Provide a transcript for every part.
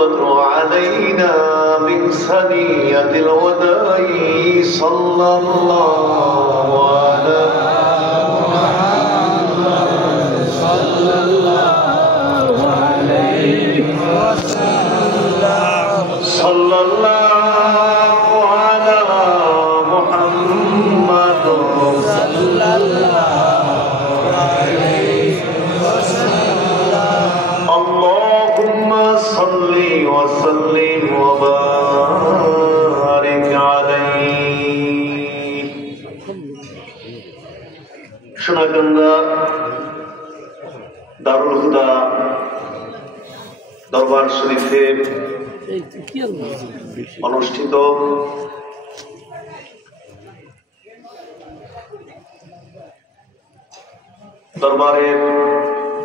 البدر علينا من ثنية الوداع صلى الله على محمد صلى الله عليه وسلم صلى الله على محمد صلى الله عليه وسلم اللهم صل وسلم وبارك عليه সোনাগন্ধা দারুল হুদা দরবার শরীফে অনুষ্ঠিত দরবারের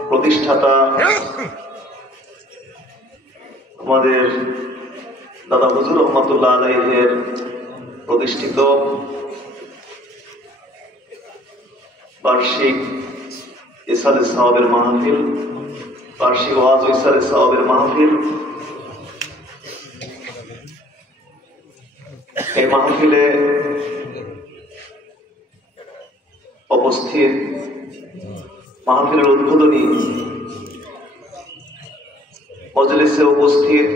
প্রতিষ্ঠাতা আমাদের দাদা হুজুর রহমাতুল্লাহ আলাইহির প্রতিষ্ঠিত বার্ষিক ইসালে সাওয়াবের মাহফিল, বার্ষিক ওয়াজ ও ইসালে সাওয়াবের মাহফিল। এই মাহফিলে উপস্থিত, মাহফিলের উদ্বোধনী মজলিসে উপস্থিত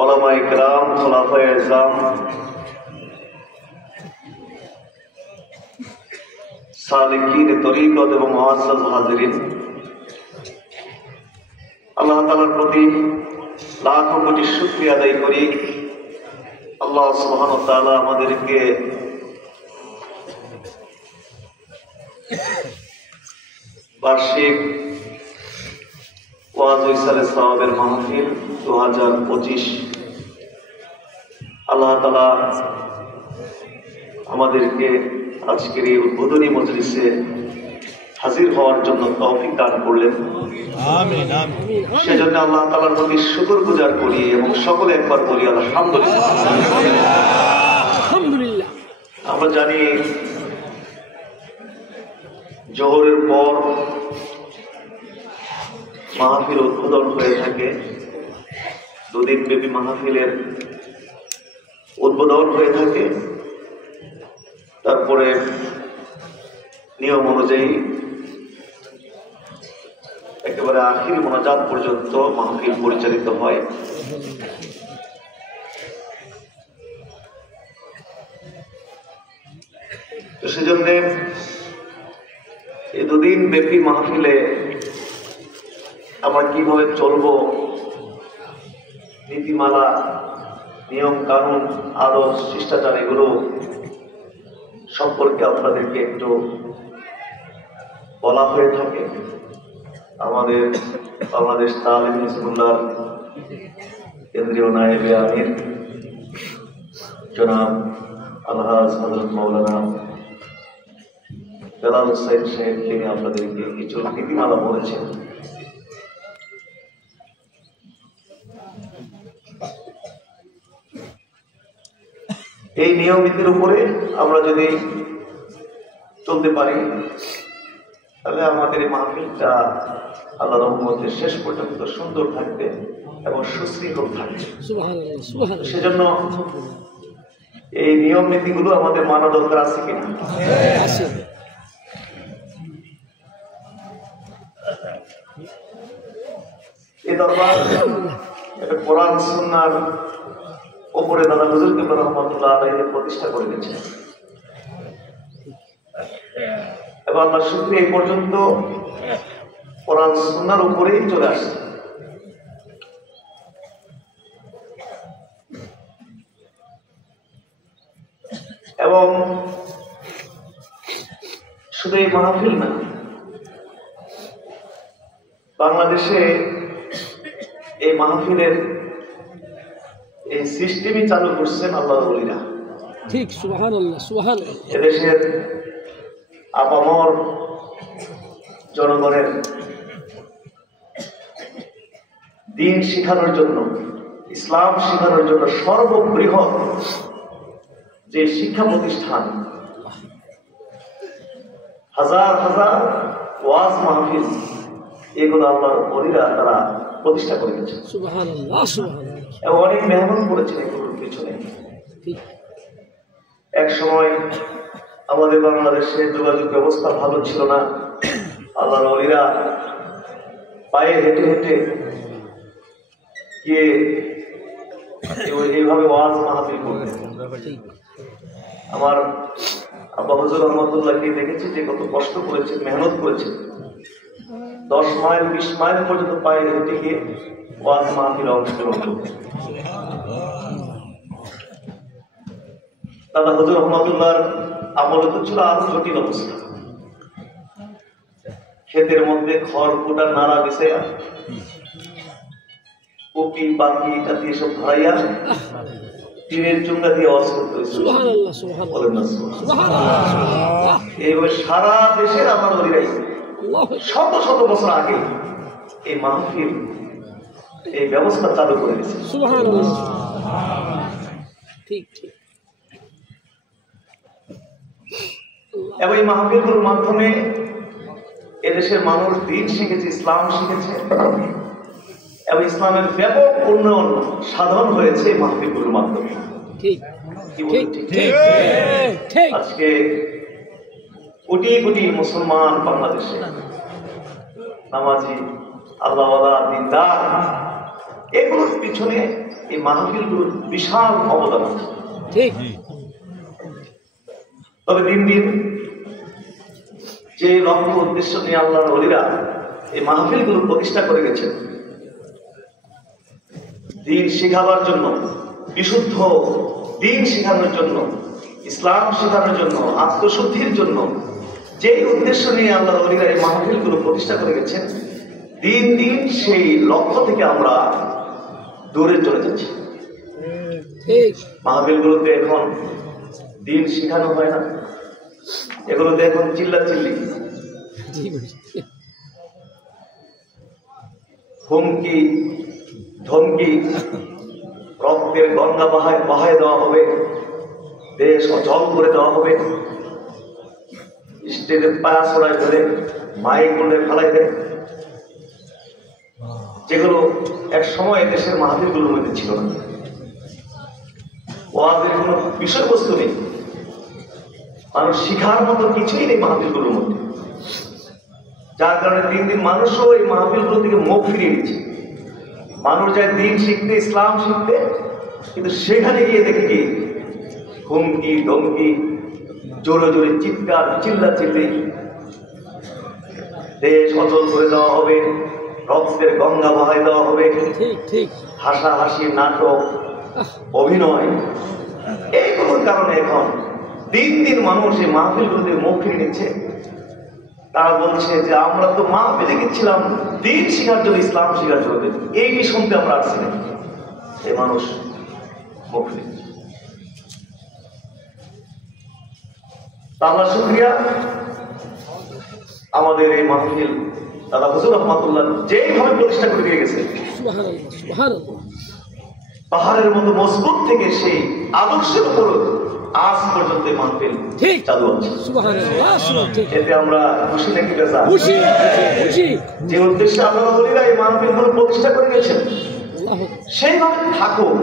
উলামায়ে কেরাম, খোলাফায়ে আযম, সালিকিন তরিকত এবং মুআজ্জাজ হাজিরিন, আল্লাহ তাআলার প্রতি লাখ কোটি শুকরিয়া আদায় করি। আল্লাহ সুবহানাহু ওয়া তাআলা আমাদেরকে বার্ষিক ওয়াজ ও ইসালে সাওয়াবের মাহফিল 2025 আল্লাহ তাআলা আমাদেরকে আজকের এই উদ্বোধনী মজলিসে হাজির হওয়ার জন্য তৌফিক দান করলেন। আমিন আমিন। সেজন্য আল্লাহ তাআলার প্রতি শুকরগুজার করি এবং সকলে একবার বলি আলহামদুলিল্লাহ। আলহামদুলিল্লাহ। আমরা জানি জোহরের পর মাহফিল উদ্বোধন হয়ে থাকে, দুদিন ব্যাপী মাহফিলের উদ্বোধন হয়ে থাকে। তারপরে নিয়ম অনুযায়ী একেবারে আখির মোনাজাত পর্যন্ত মাহফিল পরিচালিত হয়। তো সেজন্য এই দুদিন ব্যাপী মাহফিলে আমরা কিভাবে চলবো, নীতিমালা, নিয়ম কানুন, আদর্শ, শিষ্টাচার এগুলো সম্পর্কে আপনাদেরকে একটু বলা হয়ে থাকে। আমাদের বাংলাদেশ তালিম হিজবুল্লাহর কেন্দ্রীয় নায়েবে আমির জনাব আলহাজ হযরত মাওলানা জালাল হোসেন সাহেব তিনি আপনাদেরকে কিছু নীতিমালা বলেছেন। এই নিয়ম নীতির উপরে আমরা যদি চলতে পারি তাহলে আমাদের এই মাহফিলটা আল্লাহর রহমতে শেষ পর্যন্ত সুন্দর থাকবে এবং সুশৃঙ্খল থাকবে। সেজন্য এই নিয়ম নীতিগুলো আমাদের মানা দরকার আছে কিনা? এই দরবার এটা কোরআন সুন্নাহর উপরে দাদা হুজুর কিবলা রহমাতুল্লাহ আলাইহি প্রতিষ্ঠা করে দিয়েছেন এবং আল্লাহ শুকরিয়া এই পর্যন্ত কোরআন সুন্নাহর উপরেই চলে আসছে। এবং শুধু এই মাহফিল না, বাংলাদেশে এই মাহফিলের এই সিস্টেমই চালু করছেন আল্লাহর ওলিরা। ঠিক, সুবহানাল্লাহ সুবহানাল্লাহ। এদেশের আপামর জনগণের দ্বীন শিখানোর জন্য, ইসলাম শিখানোর জন্য সর্ববৃহৎ যে শিক্ষা প্রতিষ্ঠান, হাজার হাজার ওয়াজ মাহফিল, এগুলো আল্লাহর ওলিরা তারা প্রতিষ্ঠা করে গেছেন। সুবহানাল্লাহ, সুবহানাল্লাহ। এবং অনেক মেহনত করেছেন এগুলোর পিছনে। এক সময় আমাদের বাংলাদেশে যোগাযোগ ব্যবস্থা ভালো ছিল না। আল্লাহর ওলিরা পায়ে হেঁটে হেঁটে গিয়ে এইভাবে ওয়াজ মাহফিল করতেন। আমার আব্বা হুজুর রহমতুল্লাহকে দেখেছি যে কত কষ্ট করেছে, মেহনত করেছে। 10 মাইল 20 মাইল পর্যন্ত পায়ে হেঁটে গিয়ে ওয়াজ মাহফিল অংশগ্রহণ করতেন। দাদা হুজুর রহমতুল্লাহর আমল তো ছিল আরো জটিল অবস্থা। ক্ষেতের মধ্যে খড় কুটার নাড়া বিছাইয়া কপি বাকি এটা দিয়ে সব ধরাইয়া টিনের চুঙ্গা দিয়ে ওয়াজ করতে হয়েছিল। এইভাবে সারা দেশের আমার ওলিরাই শত শত বছর আগে এই মাহফিল এই ব্যবস্থা চালু করে দিয়েছে। ঠিক ঠিক। এবং এই মাহফিলগুলোর মাধ্যমে এদেশের মানুষ দ্বীন শিখেছে, ইসলাম শিখেছে এবং ইসলামের ব্যাপক উন্নয়ন সাধন হয়েছে এই মাহফিলগুলোর মাধ্যমে। আজকে কোটি কোটি মুসলমান বাংলাদেশে নামাজি, আল্লাহওয়ালা, দিনদার, এগুলোর পিছনে এই মাহফিলগুলোর বিশাল অবদান আছে। ঠিক। তবে দিন দিন যে লক্ষ্য উদ্দেশ্য নিয়ে আল্লাহর ওলিরা এই মাহফিলগুলো প্রতিষ্ঠা করে গেছেন, দ্বীন শেখাবার জন্য, বিশুদ্ধ দ্বীন শেখানোর জন্য, ইসলাম শেখানোর জন্য, আত্মশুদ্ধির জন্য, যেই উদ্দেশ্য নিয়ে আল্লাহর ওলিরা এই মাহফিলগুলো প্রতিষ্ঠা করে গেছেন, দিন দিন সেই লক্ষ্য থেকে আমরা দূরে চলে যাচ্ছি। মাহফিলগুলোতে এখন দ্বীন শেখানো হয় না, এগুলোতে এখন চিল্লাচিল্লি, হুমকি ধমকি, রক্তের গঙ্গা বাহায় দেওয়া হবে, দেশ অচল করে দেওয়া হবে, স্টেজের পায়া ছড়াই ধরে মাইক বলে ফেলাই দেয়, যেগুলো এক সময় দেশের মাহফিলগুলোর মধ্যে ছিল না। ওয়াজের কোনো বিষয়বস্তু নেই, মানুষ শিখার মতো কিছুই নেই মাহফিলগুলোর মধ্যে, যার কারণে দিন দিন মানুষও এই মাহফিলগুলো থেকে মুখ ফিরিয়ে নিচ্ছে। মানুষ যায় দিন শিখতে, ইসলাম শিখতে, কিন্তু সেখানে গিয়ে দেখে কি হুমকি ধমকি, জোরে জোরে চিৎকার, চিল্লাচিল্লি, দেশ অচল করে দেওয়া হবে, রক্তের গঙ্গা বহায় দেওয়া হবে, হাসাহাসি, নাটক, অভিনয়, এইগুলোর কারণে এখন দিন দিন মানুষ এই মাহফিলগুলোতে মুখ ফিরিয়ে নিচ্ছে। তারা বলছে যে আমরা তো মাহফিলে গেছিলাম দ্বীন শিখার জন্য, ইসলাম শিখার জন্য, এই শুনতে আমরা আসছি না। এই মানুষ মুখ ফিরিয়ে নিচ্ছে। আল্লাহ শুকরিয়া, আমাদের এই মাহফিল দাদা হুজুর রহমাতুল্লাহ যেইভাবে প্রতিষ্ঠা করে দিয়ে গেছে, পাহাড়ের মতো মজবুত থেকে সেই আদর্শের উপর আজ পর্যন্ত মাহফিল চালু আছে। এতে আমরা খুশি নাকি বেজার? যে উদ্দেশ্যে আল্লাহর ওলিরা এই মাহফিলগুলো প্রতিষ্ঠা করে গেছেন, সেইভাবে থাকুক,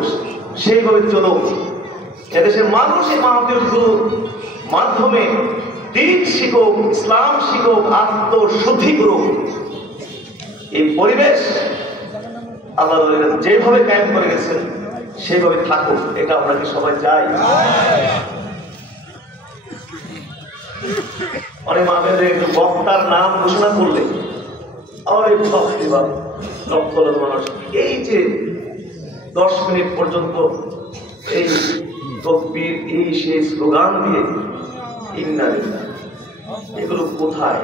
সেইভাবে চলুক। এদেশের মানুষ এই মাহফিলগুলোর মাধ্যমে দ্বীন শিখুক, ইসলাম শিখুক, আত্মশুদ্ধি করুক। এই পরিবেশ আল্লাহর ওলিরা যেভাবে কায়েম করে গেছেন সেভাবে থাকুক, এটা আমরা কি সবাই চাই? অনেক মাহফিলে একটু বক্তার নাম ঘোষণা করলে লক্ষ লক্ষ মানুষ এই যে 10 মিনিট পর্যন্ত এই তকবীর, এই সেই স্লোগান দিয়ে ইন্না লিল্লাহ, এগুলো কোথায়?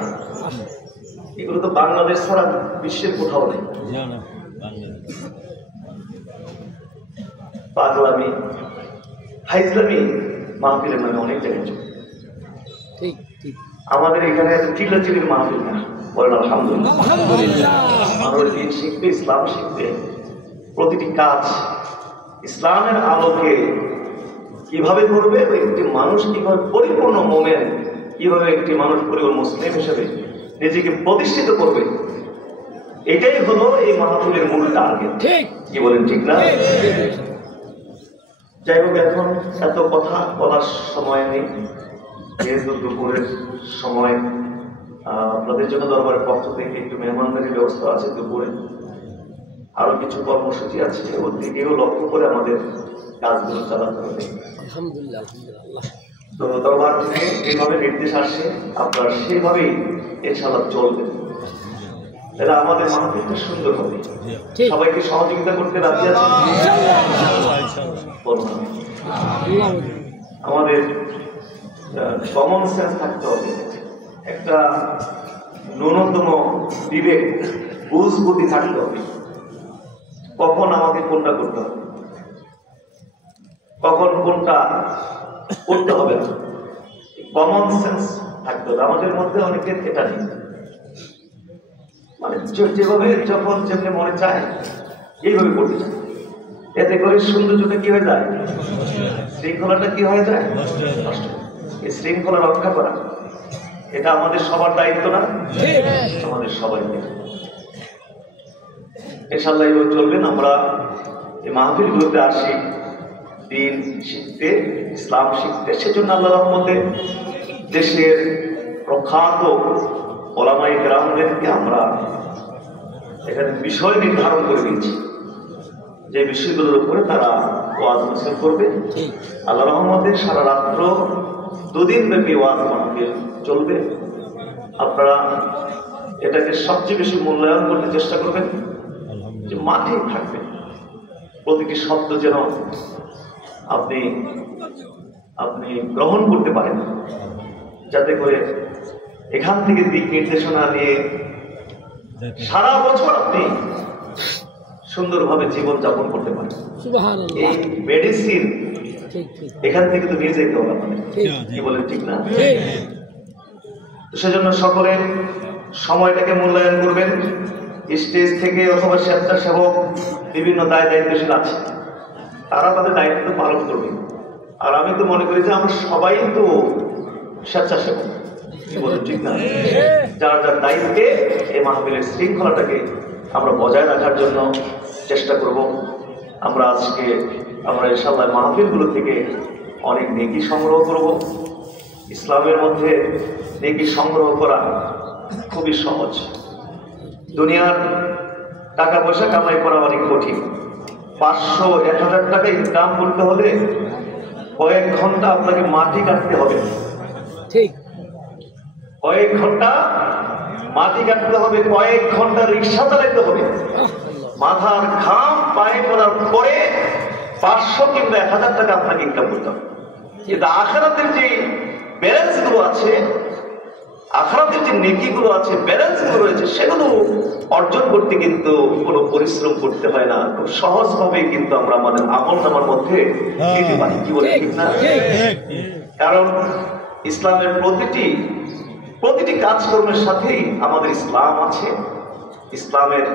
এগুলো তো বাংলাদেশ ছাড়া বিশ্বের কোথাও নেই। পাগলামি, হাইজলামি মাহফিলের নামে অনেক জায়গায় চলে। আমাদের এখানে চিল্লাচিল্লির মাহফিল না, বলেন আলহামদুলিল্লাহ। মানুষ দিন শিখবে, ইসলাম শিখবে, প্রতিটি কাজ ইসলামের আলোকে কিভাবে করবে, একটি মানুষ কিভাবে পরিপূর্ণ মোমেন, কিভাবে একটি মানুষ পরিপূর্ণ মুসলিম হিসেবে নিজেকে প্রতিষ্ঠিত করবে, এটাই হলো এই মাহফিলের মূল টার্গেট। ঠিক কি বলেন, ঠিক না? যাই হোক, এখন এত কথা বলার সময় নেই, যেহেতু দুপুরের সময়। আপনাদের জন্য দরবারের পক্ষ থেকে একটু মেহমানদারির ব্যবস্থা আছে দুপুরে, আরো কিছু কর্মসূচি আছে, ওর দিকেও লক্ষ্য করে আমাদের কাজগুলো চালাতে হবে। আলহামদুলিল্লাহ আলহামদুলিল্লাহ। তো দরবার থেকে যেভাবে নির্দেশ আসছে আপনারা সেভাবেই ইনশাআল্লাহ চলবেন, তাহলে আমাদের মাহফিলটা সুন্দর হবে। সবাইকে সহযোগিতা করতে রাজি আছে? আমাদের কমন সেন্স থাকতে হবে, একটা ন্যূনতম বিবেক বুঝ বুদ্ধি থাকতে হবে, কখন আমাকে কোনটা করতে হবে, কখন কোনটা করতে হবে না, কমন সেন্স থাকতে হবে। আমাদের মধ্যে অনেকের এটা নেই, মানে যেভাবে যখন যেমনি মনে চায় এইভাবে করতে চায়, এতে করে সৌন্দর্যটা কি হয়ে যায়, শৃঙ্খলাটা কি হয়ে যায়, নষ্ট। এই শৃঙ্খলা রক্ষা করা এটা আমাদের সবার দায়িত্ব না? আমাদের সবাই ইনশাআল্লাহ এইভাবে চলবেন। আমরা এই মাহফিলগুলোতে আসি দিন শিখতে, ইসলাম শিখতে। সেজন্য আল্লাহর রহমতে দেশের প্রখ্যাত ওলামায়ে কেরামদেরকে আমরা এখানে বিষয় নির্ধারণ করে দিয়েছি, যে বিষয়গুলোর উপরে তারা ওয়াজ নসিহত করবে। আল্লাহর রহমতে সারা রাত্র 2 দিন ব্যাপী ওয়াজ মাহফিল চলবে। আপনারা এটাকে সবচেয়ে বেশি মূল্যায়ন করতে চেষ্টা করবেন, যে মাঠে থাকবেন, প্রতিটি শব্দ যেন আপনি গ্রহণ করতে পারেন, যাতে করে এখান থেকে দিক নির্দেশনা নিয়ে সারা বছর আপনি সুন্দরভাবে জীবন যাপন করতে পারেন। এই মেডিসিন এখান থেকে তো নিয়ে যেতে হবে আপনাদের, কি বলেন, ঠিক না? সেজন্য সকলে সময়টাকে মূল্যায়ন করবেন। স্টেজ থেকে অথবা স্বেচ্ছাসেবক বিভিন্ন দায়িত্বশীল আছে, তারা তাদের দায়িত্ব পালন করবে। আর আমি তো মনে করি যে আমরা সবাই তো স্বেচ্ছাসেবক, কি বলেন, ঠিক না? যার যার দায়িত্বে এই মাহফিলের শৃঙ্খলাটাকে আমরা বজায় রাখার জন্য চেষ্টা করব। আমরা ইনশাআল্লাহ মাহফিলগুলো থেকে অনেক নেকি সংগ্রহ করব। ইসলামের মধ্যে নেকি সংগ্রহ করা খুবই সহজ। দুনিয়ার টাকা পয়সা কামাই করা অনেক কঠিন। 500-1000 টাকা ইনকাম করতে হলে কয়েক ঘন্টা আপনাকে মাটি কাটতে হবে, ঠিক, কয়েক ঘন্টা মাটি কাটতে হবে, কয়েক ঘন্টা রিক্সা চালাতে হবে, মাথার ঘাম পায়ে পড়ার পরে 500 কিংবা 1000 টাকা আপনাকে ইনকাম করতে হবে। কিন্তু আখিরাতের যে ব্যালেন্স গুলো আছে, আখিরাতের যে নেকিগুলো আছে, ব্যালেন্স গুলো রয়েছে, সেগুলো অর্জন করতে কিন্তু কোনো পরিশ্রম করতে হয় না, খুব সহজভাবে কিন্তু আমরা আমাদের আমলনামার মধ্যে দিতে পারি, কি বলে, ঠিক না? কারণ ইসলামের প্রতিটি কাজকর্মের সাথেই আমাদের ইসলাম আছে। ইসলামের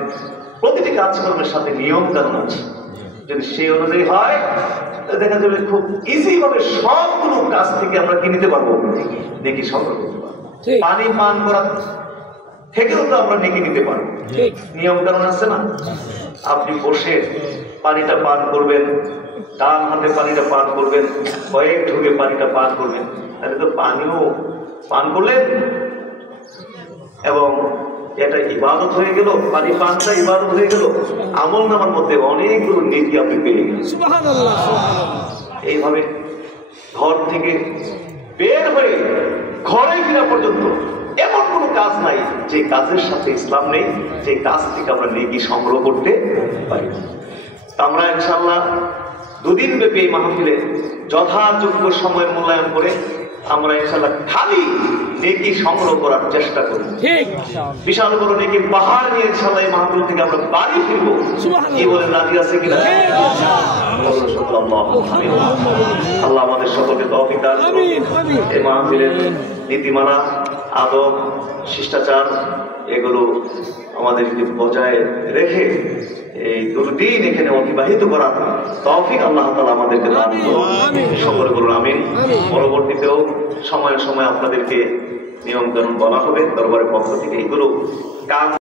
প্রতিটি কাজকর্মের সাথে নিয়ম কানুন আছে। যদি সেই অনুযায়ী হয়, দেখা যাবে খুব ইজি ভাবে সবগুলো কাজ থেকে আমরা কি নিতে পারবো, নেকি সংগ্রহ করতে পারবো। পানি পান করা থেকেও তো আমরা নেকি নিতে পারবো, নিয়ম কানুন আছে না? আপনি বসে পানিটা পান করবেন, ডান হাতে পানিটা পান করবেন, কয়েক ঢুকে পানিটা পান করবেন, তাহলে তো পানিও পান করলেন এবং এটা ইবাদত হয়ে গেল, পানি পানটা ইবাদত হয়ে গেল, আমলনামার মধ্যে অনেকগুলো নেকি আপনি পেয়ে গেলেন। এইভাবে ঘর থেকে বের হয়ে ঘরে ফেরা পর্যন্ত এমন কোনো কাজ নাই যে কাজের সাথে ইসলাম নেই, যে কাজ থেকে আমরা নেকি সংগ্রহ করতে পারি। আমরা ইনশাআল্লাহ 2 দিন ব্যাপী এই মাহফিলে যথাযোগ্য সময় মূল্যায়ন করে আমরা ইনশাআল্লাহ খালি নেকি সংগ্রহ করার চেষ্টা করব। বিশাল বড় নেকির পাহাড় নিয়ে ইনশাআল্লাহ এই মাহফিল থেকে আমরা বাড়ি ফিরবো। কি বলেন, রাজি আছে কিনা? আল্লাহ আমাদের সকলকে তৌফিক দান করুন। এই মাহফিলের নীতিমালা, আদব, শিষ্টাচার এগুলো আমাদেরকে বজায় রেখে এই 2 দিন এখানে অতিবাহিত করার তৌফিক আল্লাহ তাআলা আমাদেরকে দান করুন। সকলে বলুন আমিন। পরবর্তীতেও সময়ে সময়ে আপনাদেরকে নিয়ম কানুন বলা হবে দরবারের পক্ষ থেকে, এগুলো কাজ